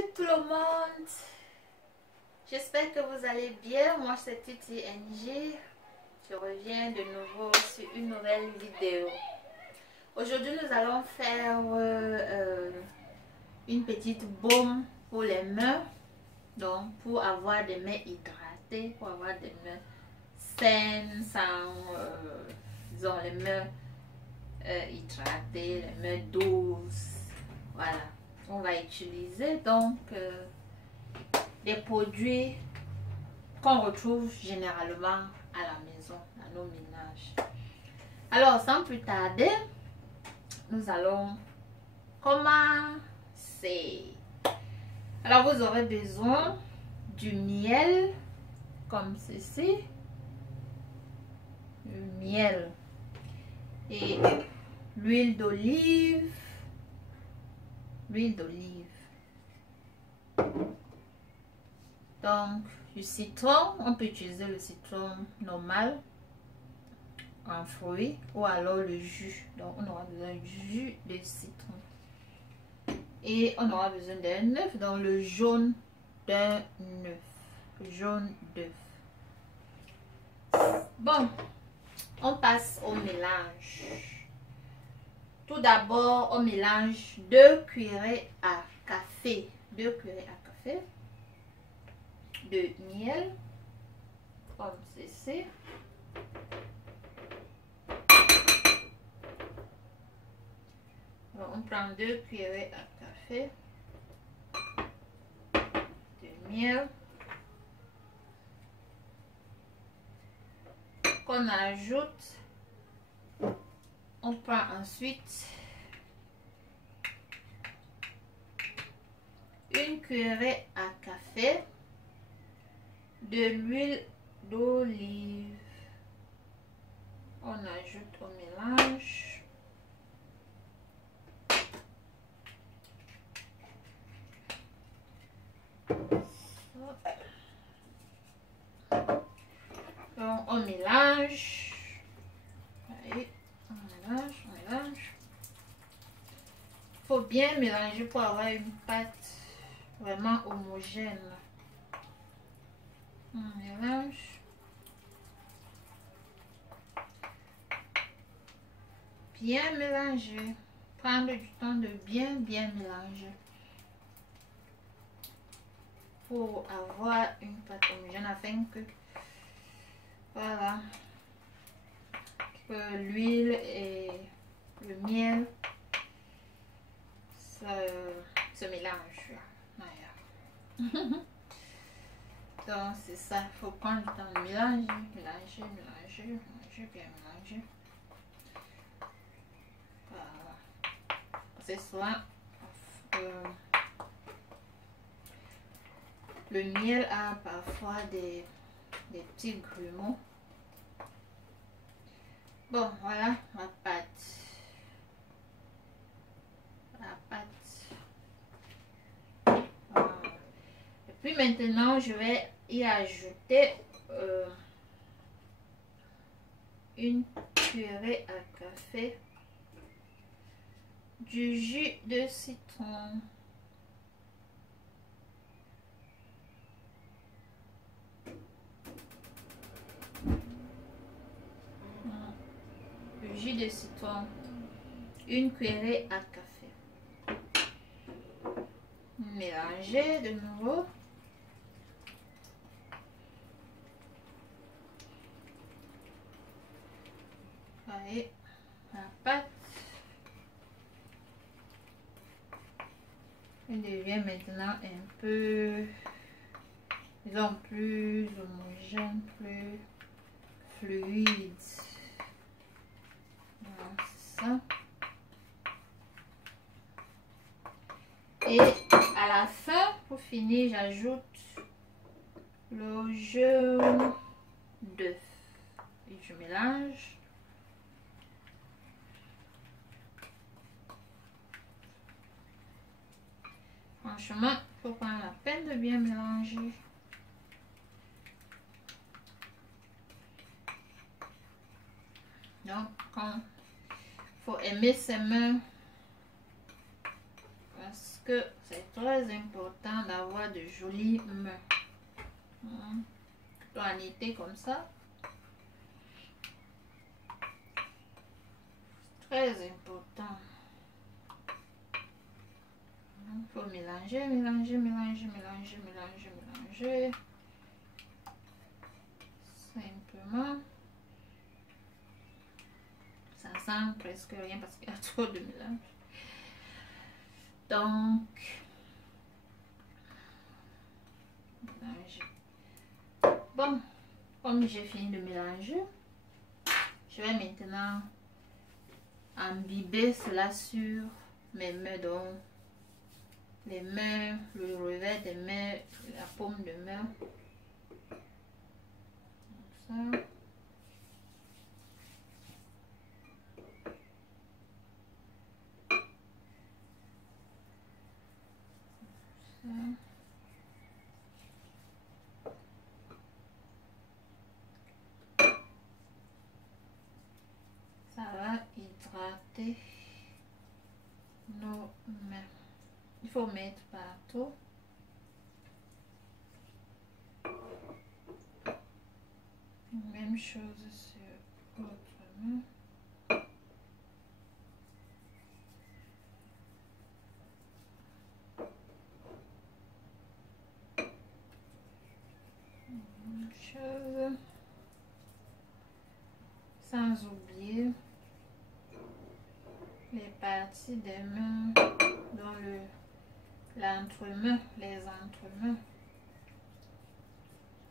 Tout le monde, j'espère que vous allez bien. Moi c'est Titi NG. Je reviens de nouveau sur une nouvelle vidéo. Aujourd'hui nous allons faire une petite baume pour les mains, donc pour avoir des mains hydratées, pour avoir des mains saines, sans disons les mains hydratées, les mains douces. Voilà, on va utiliser donc des produits qu'on retrouve généralement à la maison, dans nos ménages. Alors, sans plus tarder, nous allons commencer. Alors, vous aurez besoin du miel, comme ceci. Le miel et l'huile d'olive. L'huile d'olive. Donc, du citron, on peut utiliser le citron normal en fruit ou alors le jus. Donc, on aura besoin du jus de citron. Et on aura besoin d'un œuf, donc le jaune d'un œuf. Jaune d'œuf. Bon, on passe au mélange. Tout d'abord, on mélange 2 cuillerées à café. 2 cuillerées à café de miel, comme ceci. Alors, on prend 2 cuillerées à café de miel qu'on ajoute. On prend ensuite 1 cuillerée à café de l'huile d'olive. On ajoute au mélange. Donc on mélange. Allez, on mélange, on mélange. Il faut bien mélanger pour avoir une pâte vraiment homogène. On mélange. Bien mélanger. Prendre du temps de bien mélanger. Pour avoir une pâte homogène afin que voilà, que l'huile et le miel se mélangent. Voilà. Donc c'est ça, il faut prendre le temps de mélanger, bien mélanger. Voilà. C'est ça. Le miel a parfois des petits grumeaux. Bon, voilà ma pâte. La pâte. Voilà. Et puis maintenant, je vais y ajouter 1 cuillerée à café du jus de citron. Le jus de citron, 1 cuillerée à café. Mélanger de nouveau. Voyez la pâte. Elle devient maintenant un peu, disons, plus homogène, plus fluide. Voilà, c'est ça. Et à la fin, pour finir, j'ajoute le jaune d'œuf. Et je mélange. Franchement, il faut prendre la peine de bien mélanger. Donc, il faut aimer ses mains parce que c'est très important de jolies mains. En été comme ça. Très important. Il faut mélanger, mélanger, mélanger, mélanger, mélanger, mélanger. Simplement. Ça sent presque rien parce qu'il y a trop de mélange. Donc, mélanger. Bon, comme j'ai fini de mélanger, je vais maintenant imbiber cela sur mes mains, donc les mains, le revers des mains, la paume de main. Comme ça. Ça va hydrater nos mains. Il faut mettre partout. Même chose sur l'autre main. Même chose. Sans oublier les parties des mains dans l'entremain, les entremains.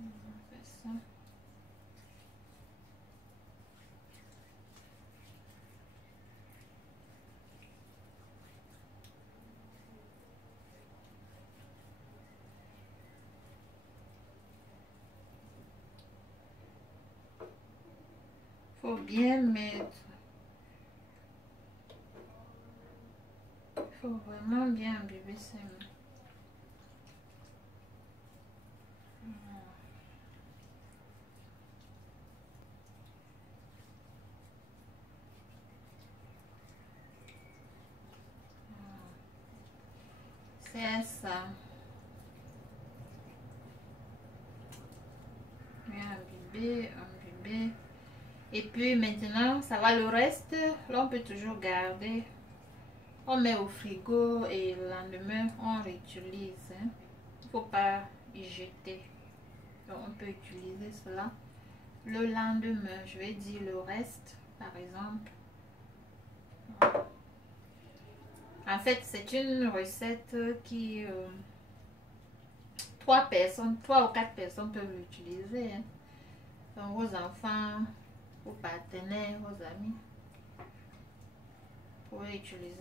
On fait ça. Faut bien mettre. Il faut vraiment bien imbiber ses mains. C'est ça. Bien imbiber, imbiber. Et puis maintenant, ça va, le reste, l'on peut toujours garder. On met au frigo et le lendemain, on réutilise. Il ne faut pas y jeter. Donc, on peut utiliser cela le lendemain. Je vais dire le reste, par exemple. En fait, c'est une recette qui... 3 ou 4 personnes peuvent l'utiliser. Donc, vos enfants, vos partenaires, vos amis. Vous pouvez utiliser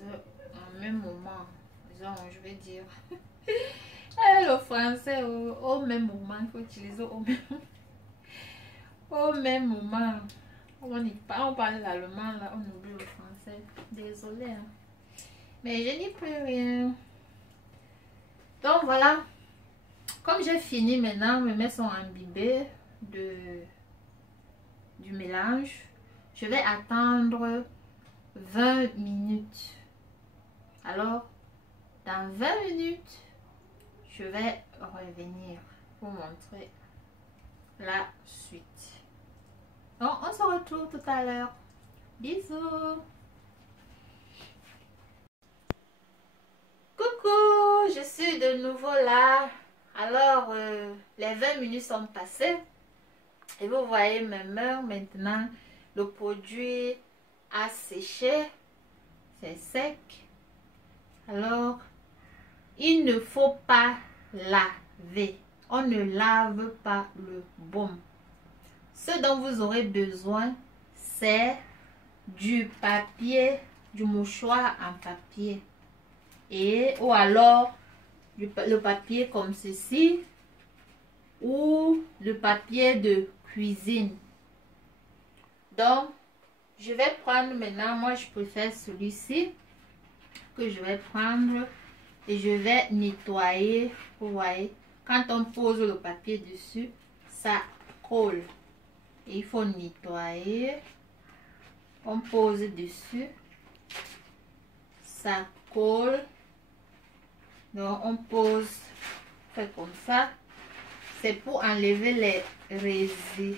en même moment. Disons, je vais dire... le français, au même moment. Il faut utiliser au même moment. On parle l'allemand, là, on oublie le français. Désolée. Hein. Mais je n'y peux rien. Donc, voilà. Comme j'ai fini maintenant, mes mains sont imbibées du mélange. Je vais attendre 20 minutes. Alors, dans 20 minutes, je vais revenir pour montrer la suite. Donc, on se retrouve tout à l'heure. Bisous. Coucou, je suis de nouveau là. Alors, les 20 minutes sont passées. Et vous voyez mes mains maintenant. Le produit a séché. C'est sec. Alors, il ne faut pas laver. On ne lave pas le baume. Ce dont vous aurez besoin, c'est du papier, du mouchoir en papier. Ou alors, le papier comme ceci. Ou le papier de cuisine. Donc, je vais prendre maintenant, moi je préfère celui-ci que je vais prendre et je vais nettoyer. Vous voyez, quand on pose le papier dessus, ça colle. Et il faut nettoyer. On pose dessus, ça colle. Donc, on pose faites comme ça. C'est pour enlever les résidus.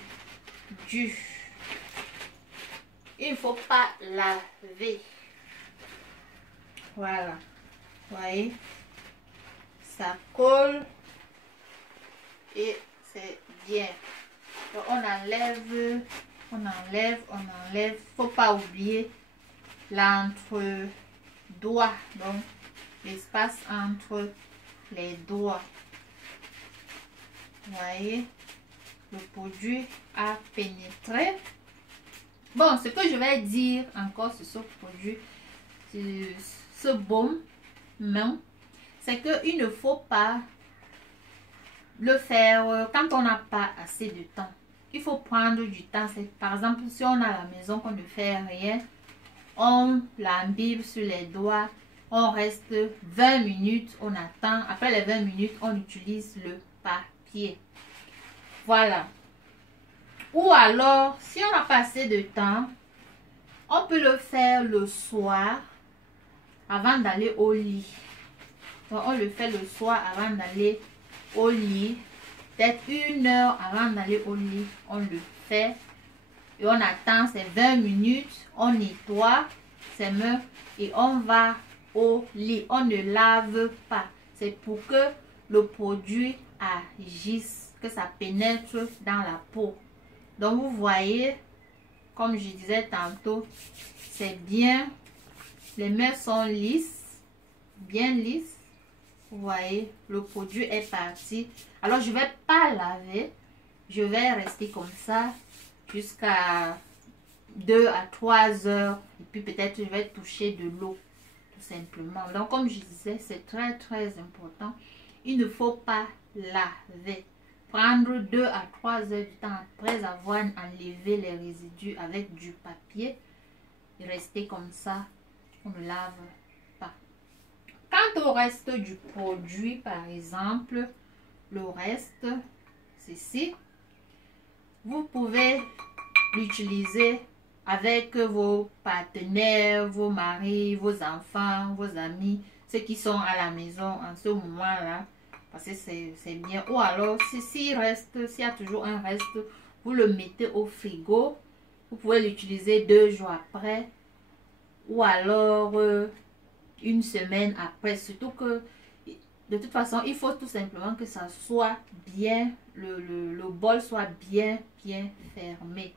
Il ne faut pas laver. Voilà. Vous voyez? Ça colle. Et c'est bien. Donc, on enlève. On enlève. Faut pas oublier l'entre-doigt. Donc, l'espace entre les doigts. Vous voyez? Le produit a pénétré. Bon, ce que je vais dire encore sur ce produit, ce baume, non, c'est qu'il ne faut pas le faire quand on n'a pas assez de temps. Il faut prendre du temps. Par exemple, si on a à la maison qu'on ne fait rien, on l'imbibe sur les doigts, on reste 20 minutes, on attend. Après les 20 minutes, on utilise le papier. Voilà. Ou alors, si on n'a pas assez de temps, on peut le faire le soir avant d'aller au lit. Donc, on le fait le soir avant d'aller au lit. Peut-être 1 heure avant d'aller au lit, on le fait. Et on attend ces 20 minutes, on nettoie ses mains et on va au lit. On ne lave pas. C'est pour que le produit agisse, que ça pénètre dans la peau. Donc vous voyez, comme je disais tantôt, c'est bien. Les mains sont lisses, bien lisses. Vous voyez, le produit est parti. Alors je ne vais pas laver. Je vais rester comme ça jusqu'à 2 à 3 heures. Et puis peut-être je vais toucher de l'eau. Tout simplement. Donc comme je disais, c'est très important. Il ne faut pas laver. Prendre 2 à 3 heures du temps après avoir enlevé les résidus avec du papier. Et rester comme ça. On ne lave pas. Quant au reste du produit, par exemple, le reste, ceci, vous pouvez l'utiliser avec vos partenaires, vos maris, vos enfants, vos amis, ceux qui sont à la maison en ce moment-là. Parce que c'est bien. Ou alors, s'il y a toujours un reste, vous le mettez au frigo. Vous pouvez l'utiliser 2 jours après. Ou alors 1 semaine après. Surtout que, de toute façon, il faut tout simplement que ça soit bien, le bol soit bien fermé.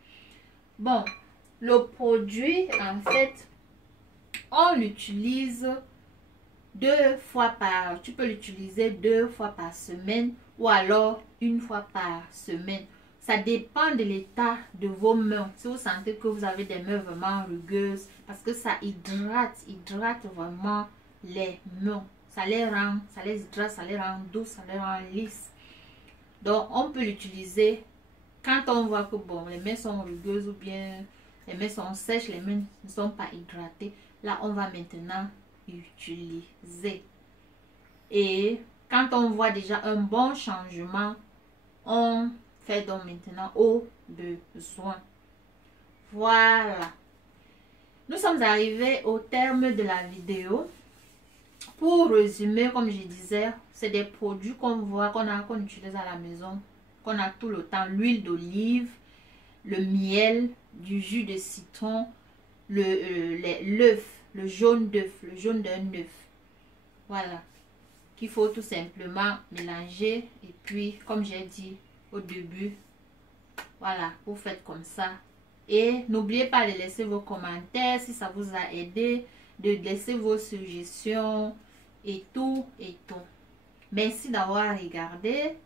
Bon, le produit, en fait, on l'utilise 2 fois par, tu peux l'utiliser 2 fois par semaine ou alors 1 fois par semaine. Ça dépend de l'état de vos mains. Si vous sentez que vous avez des mains vraiment rugueuses, parce que ça hydrate vraiment les mains. Ça les hydrate, ça les rend douces, ça les rend lisses. Donc, on peut l'utiliser quand on voit que bon, les mains sont rugueuses ou bien les mains sont sèches, les mains ne sont pas hydratées. Là, on va maintenant utiliser. Et quand on voit déjà un bon changement, on fait donc maintenant au besoin. Voilà. Nous sommes arrivés au terme de la vidéo. Pour résumer, comme je disais, c'est des produits qu'on voit, qu'on utilise à la maison, qu'on a tout le temps. L'huile d'olive, le miel, du jus de citron, l'œuf, le jaune d'œuf, le jaune d'un œuf. Voilà. Qu'il faut tout simplement mélanger. Et puis, comme j'ai dit au début, voilà, vous faites comme ça. Et n'oubliez pas de laisser vos commentaires si ça vous a aidé, de laisser vos suggestions et tout. Merci d'avoir regardé.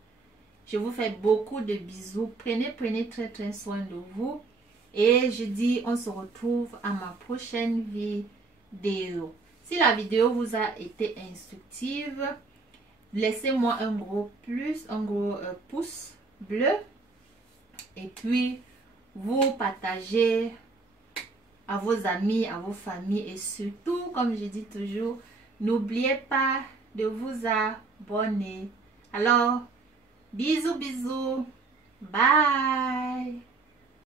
Je vous fais beaucoup de bisous. Prenez très soin de vous. Et je dis, on se retrouve à ma prochaine vidéo. Si la vidéo vous a été instructive, laissez-moi un gros pouce bleu. Et puis, vous partagez à vos amis, à vos familles. Et surtout, comme je dis toujours, n'oubliez pas de vous abonner. Alors, bisous. Bye.